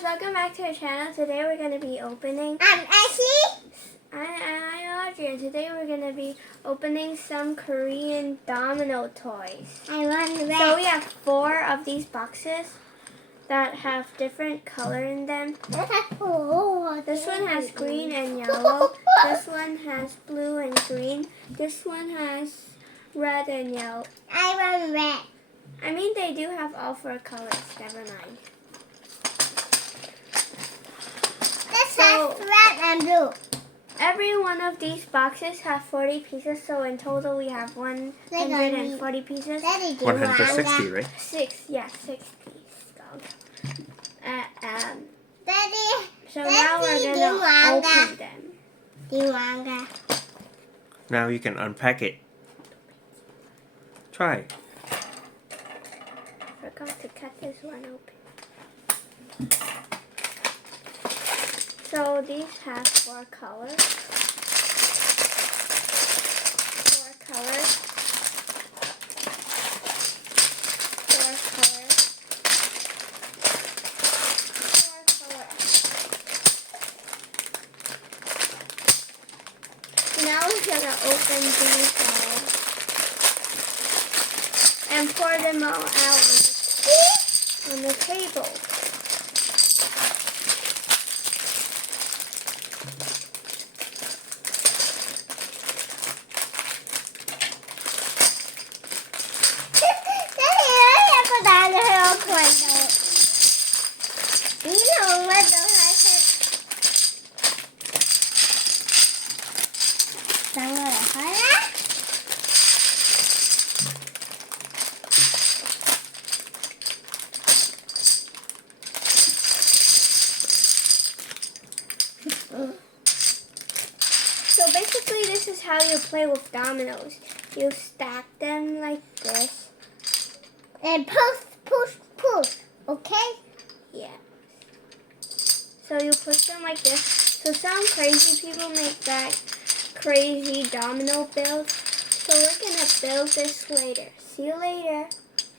guys, welcome back to our channel. Today we're going to be opening... I'm Ashley. I'm Audrey, and today we're going to be opening some Korean domino toys. I want red. So we have 4 of these boxes that have different color in them. This one has green and yellow. This one has blue and green. This one has red and yellow. I want red. I mean, they do have all 4 colors. Never mind. This has red and blue. Every one of these boxes have 40 pieces, so in total we have 140 pieces. 160, right? 6 pieces. Daddy, So now we're gonna open them. Now you can unpack it. Try. Forgot to cut this one open. So these have 4 colors. 4 colors. 4 colors. 4 colors. Now we're gonna open these all and pour them all out on the table. So basically this is how you play with dominoes. You stack them like this. And push, okay? Yeah. So you push them like this. So some crazy people make that crazy domino build. So we're gonna build this later. See you later.